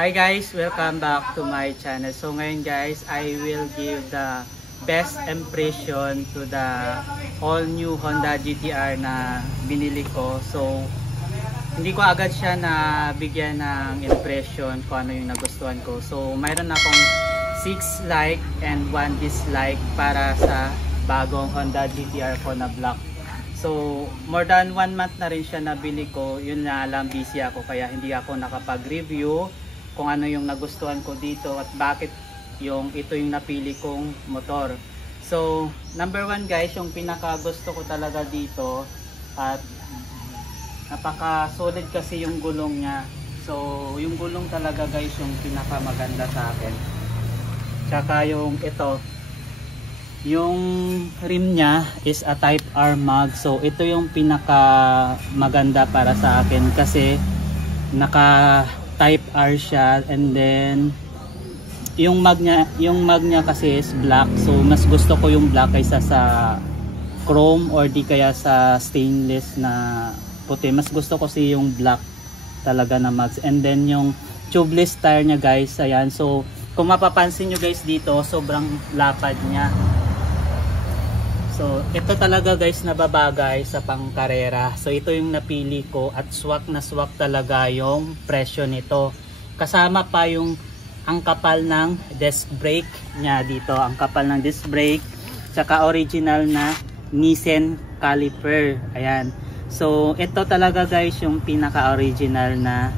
Hi guys, welcome back to my channel. So ngayon guys, I will give the best impression to the all new Honda GT-R na binili ko. So hindi ko agad siya na bigyan ng impression kung ano yung nagustuhan ko. So mayroon akong 6 like and 1 dislike para sa bagong Honda GT-R ko na black. So more than 1 month na rin siya nabili ko. Yun na lang, busy ako kaya hindi ako nakapag-review kung ano yung nagustuhan ko dito at bakit ito yung napili kong motor. So number 1 guys, yung pinaka gusto ko talaga dito at napaka solid kasi yung gulong niya. So yung gulong talaga guys yung pinaka maganda sa akin. Tsaka yung yung rim niya is a Type R mag. So ito yung pinaka maganda para sa akin kasi naka Type R siya, and then yung mag niya kasi is black. So mas gusto ko yung black kaysa sa chrome or di kaya sa stainless na puti. Mas gusto ko kasi yung black talaga na mags. And then yung tubeless tire niya guys, ayan. So kung mapapansin nyo guys dito, sobrang lapad niya. So ito talaga guys nababagay sa pangkarera. So ito yung napili ko at swak na swak talaga yung presyo nito. Kasama pa yung ang kapal ng disc brake niya dito. Ang kapal ng disc brake. Tsaka original na Nissin caliper. Ayan. So ito talaga guys yung pinaka original na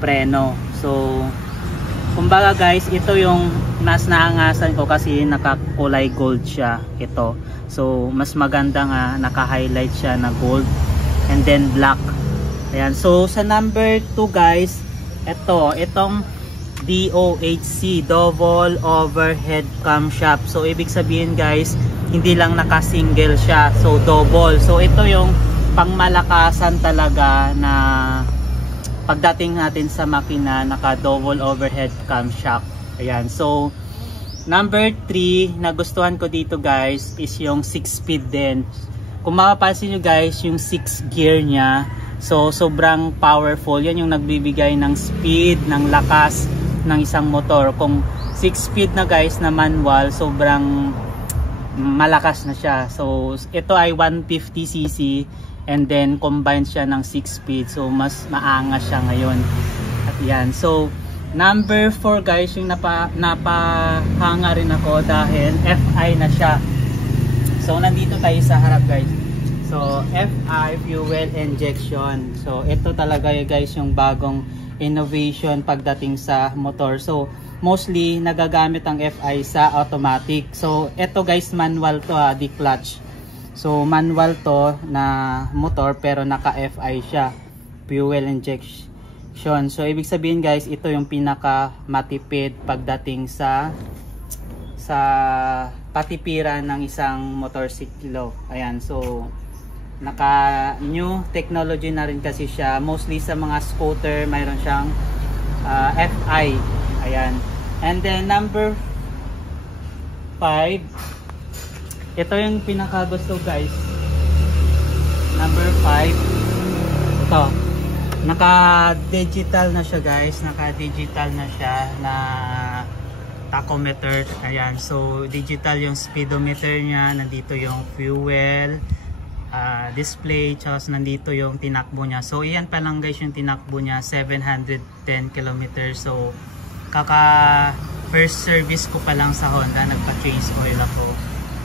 preno. So kumbaga guys, ito yung mas naangasan ko kasi nakakulay gold siya ito. So mas maganda nga, naka-highlight siya na gold and then black. Ayan. So sa number 2 guys, itong DOHC, double overhead camshaft. So ibig sabihin guys, hindi lang naka-single siya, so double. So ito yung pangmalakasan talaga na pagdating natin sa makina, naka double overhead camshaft. Ayan. So number 3 na gustuhan ko dito guys is yung 6-speed din. Kung mapapansin nyo guys, yung 6 gear nya, so sobrang powerful. Yan yung nagbibigay ng speed, ng lakas ng isang motor. Kung 6-speed na guys na manual, sobrang malakas na siya. So ito ay 150cc and then combined siya ng 6-speed. So mas maangas siya ngayon. At yan. So number 4 guys, yung napahanga rin ako dahil FI na siya. So nandito tayo sa harap guys. So FI, fuel injection. So ito talaga guys yung bagong innovation pagdating sa motor. So mostly nagagamit ang FI sa automatic. So ito guys, manual to di clutch. So manual to na motor pero naka FI siya, fuel injection. So ibig sabihin guys, ito yung pinaka matipid pagdating sa patipiran ng isang motorsiklo. Ayan. So naka new technology na rin kasi siya. Mostly sa mga scooter mayroon siyang FI. Ayan. And then number 5, ito yung pinaka gusto guys. Number 5, ito. Naka-digital na siya guys. Naka-digital na siya na tachometer. Ayan. So digital yung speedometer niya. Nandito yung fuel display. Tapos nandito yung tinakbo niya. So iyan pa lang guys yung tinakbo niya, 710 km. So kaka first service ko pa lang sa Honda, nagpa-change oil ako.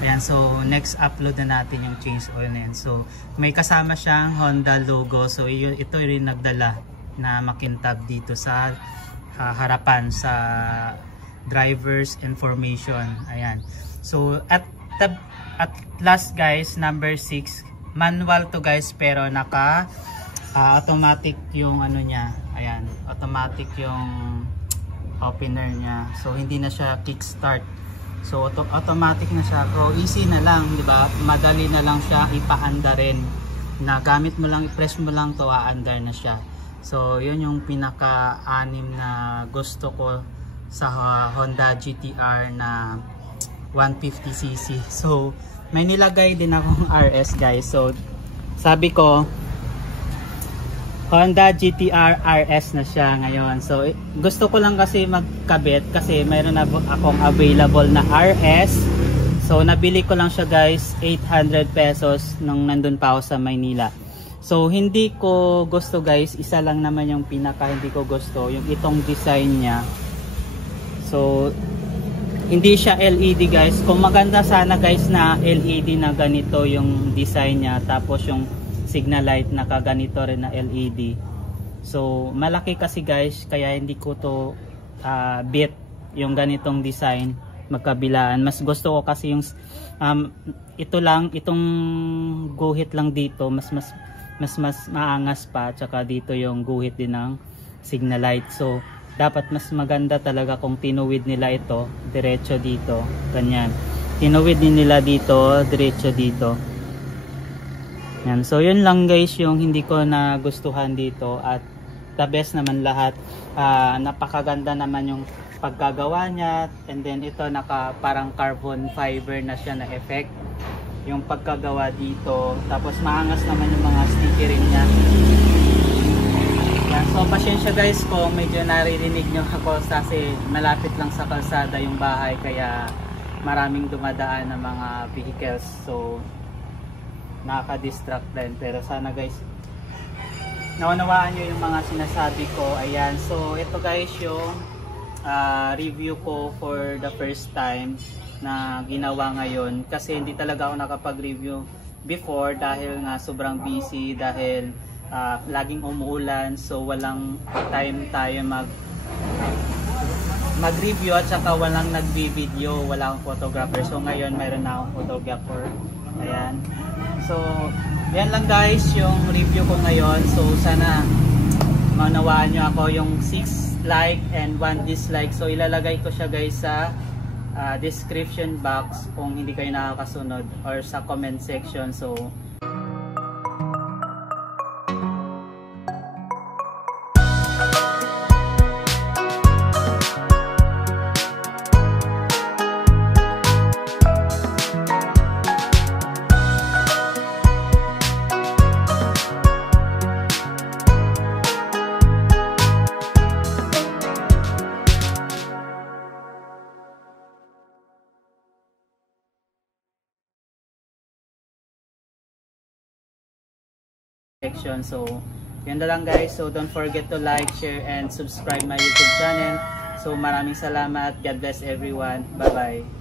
Ayan, so next upload na natin yung change oil na yan. So may kasama siyang Honda logo. So ito rin nagdala na makintab dito sa harapan sa driver's information. Ayan. So at last guys, number 6, manual to guys pero naka automatic yung ano niya. Ayan, automatic yung opener niya. So hindi na siya kickstart. So automatic na siya. So easy na lang, di ba? Madali na lang siya ipaanda rin. Na gamit mo lang, i-press mo lang to, aandar na siya. So yun yung pinaka-anim na gusto ko sa Honda GT-R na 150cc. So may nilagay din akong RS guys. So sabi ko Honda GT-R RS na siya ngayon. So gusto ko lang kasi magkabit kasi mayroon na akong available na RS. So nabili ko lang siya guys, 800 pesos nung nandun pa ako sa Maynila. So hindi ko gusto guys, isa lang naman yung pinaka hindi ko gusto, yung itong design niya. So hindi siya LED guys. Kung maganda sana guys na LED na ganito yung design niya, tapos yung signal light na kaganito rin na LED. So malaki kasi guys, kaya hindi ko to bit yung ganitong design magkabilaan. Mas gusto ko kasi yung ito lang, itong guhit lang dito, mas maangas pa, tsaka dito yung guhit din ng signal light. So dapat mas maganda talaga kung tinuwid nila ito diretso dito, ganyan. Tinuwid din nila dito diretso dito. Yan. So yun lang guys yung hindi ko nagustuhan dito, at the best naman lahat. Napakaganda naman yung pagkagawa niya, and then ito naka parang carbon fiber na siya na effect yung pagkagawa dito, tapos maangas naman yung mga stickering niya. Yan. So pasensya guys kung medyo naririnig nyo ako kasi malapit lang sa kalsada yung bahay, kaya maraming dumadaan ng mga vehicles, so nakaka-distract din. Pero sana guys naunawaan nyo yung mga sinasabi ko. Ayan, so ito guys yung review ko for the first time na ginawa ngayon, kasi hindi talaga ako nakapag-review before dahil nga sobrang busy, dahil laging umuulan, so walang time tayo mag-review, at saka walang nag-video, wala akong photographer. So ngayon mayroon na akong photographer. Ayan. So, yan lang guys yung review ko ngayon. So, sana maunawaan nyo ako, yung 6 like and 1 dislike. So, ilalagay ko siya guys sa description box kung hindi kayo nakakasunod, or sa comment section. So, so yan na lang guys. So don't forget to like, share and subscribe my YouTube channel. So maraming salamat. God bless everyone. Bye bye.